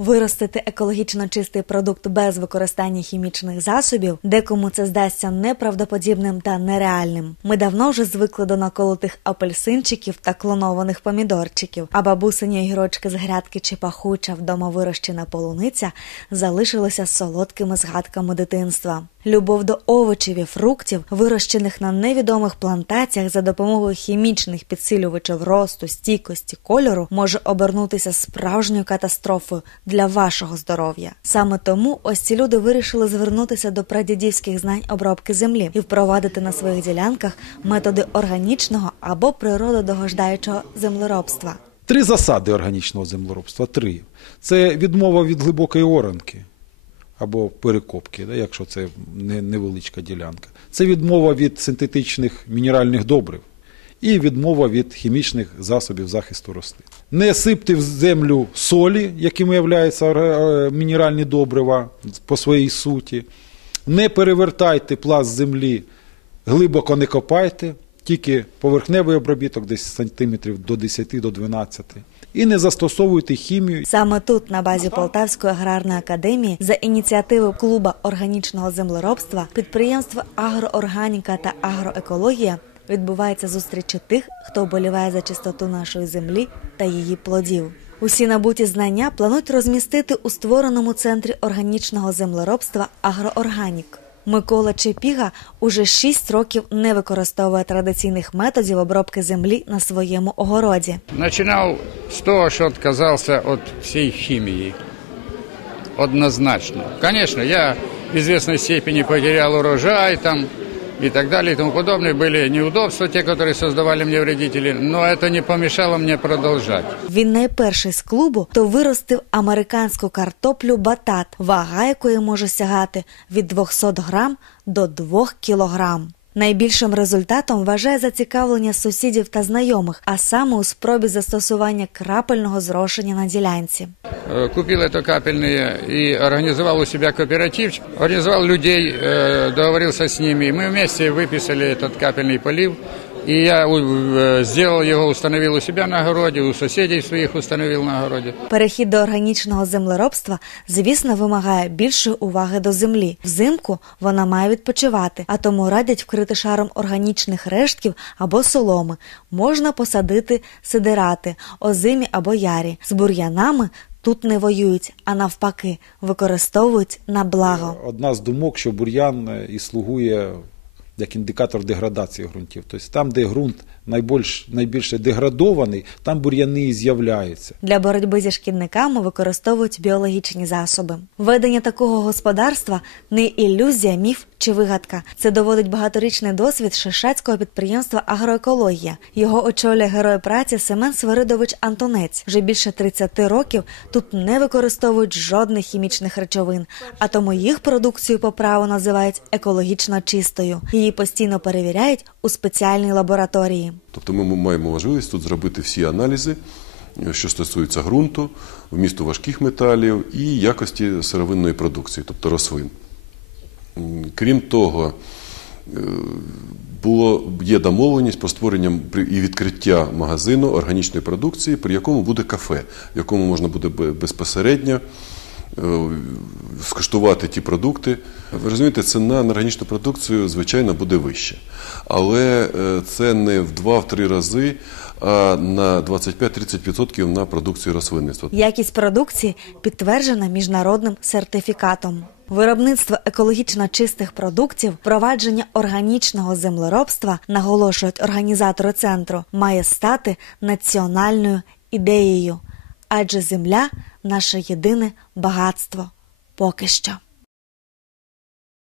Виростити екологічно чистий продукт без використання хімічних засобів, декому це здасться неправдоподібним та нереальним. Ми давно вже звикли до наколотих апельсинчиків та клонованих помідорчиків, а бабусині огірочки з грядки чи пахуча вдома вирощена полуниця залишилися солодкими згадками дитинства. Любов до овочів і фруктів, вирощених на невідомих плантаціях за допомогою хімічних підсилювачів росту, стійкості, кольору, може обернутися справжньою катастрофою для вашого здоров'я. Саме тому ось ці люди вирішили звернутися до прадідівських знань обробки землі і впровадити на своїх ділянках методи органічного або природодогождаючого землеробства. Три засади органічного землеробства. Три. Це відмова від глибокої оранки або перекопки, да, якщо це не- невеличка ділянка. Це відмова від синтетичних мінеральних добрив і відмова від хімічних засобів захисту рослин. Не сипте в землю солі, якими являються е, мінеральні добрива по своїй суті. Не перевертайте пласт землі, глибоко не копайте, тільки поверхневий обробіток десь сантиметрів до 10 до 12. І не застосовуйте хімію. Саме тут, на базі Полтавської аграрної академії, за ініціативи клуба органічного землеробства, підприємства Агроорганіка та Агроекологія відбуваються зустрічі тих, хто вболіває за чистоту нашої землі та її плодів. Усі набуті знання планують розмістити у створеному центрі органічного землеробства Агроорганік. Микола Чепіга уже 6 років не використовує традиційних методів обробки землі на своєму огороді. Починав з того, що відказався від всієї хімії. Однозначно. Звісно, я в известной степени потерял урожай там и так далее и тому подобное. Были неудобства, те, которые создавали мне вредители, но это не помешало мне продолжать. Він найперший з клубу, хто виростив американську картоплю батат, вага якої може сягати від 200 грам до 2 кілограм. Найбільшим результатом вважає зацікавлення сусідів та знайомих, а саме у спробі застосування крапельного зрошення на ділянці. Э, Купил это капельные и организовал у себя кооператив. Организовал людей, э, договорился с ними. И мы вместе выписали этот капельный полив. И я у- э, сделал его, установил у себя на огороде, у соседей своих установил на огороде. Перехід до органічного землеробства, звісно, вимагає більшої уваги до землі. Взимку вона має відпочивати, а тому радять вкрити шаром органічних рештків або соломи. Можна посадити сидирати, озимі або ярі. З бур'янами тут не воюють, а навпаки, використовують на благо. Одна з думок, що бур'ян е, і слугує як індикатор деградації ґрунтів. Тобто там, де ґрунт найбільш, найбільше деградований, там бур'яни і з'являються. Для боротьби зі шкідниками використовують біологічні засоби. Ведення такого господарства не ілюзія, міф чи вигадка. Це доводить багаторічний досвід шишацького підприємства Агроекологія. Його очолює герой праці Семен Свиридович Антонець. Вже більше 30 років тут не використовують жодних хімічних речовин, а тому їх продукцію по праву називають екологічно чистою. Її постійно перевіряють у спеціальній лабораторії. Тобто ми маємо можливість тут зробити всі аналізи, е, що стосуються ґрунту, вмісту важких металів і якості сировинної продукції, тобто рослин. Крім того, е, було, є домовленість про створення і відкриття магазину органічної продукції, при якому буде кафе, в якому можна буде безпосередньо е, скуштувати ті продукти. Ви розумієте, ціна на органічну продукцію, звичайно, буде вища. Але е, це не в 2-3 рази, а на 25-30% на продукцію рослинництва. Якість продукції підтверджена міжнародним сертифікатом. Виробництво екологічно чистих продуктів, впровадження органічного землеробства, наголошують організатори центру, має стати національною ідеєю, адже земля наше єдине багатство поки що.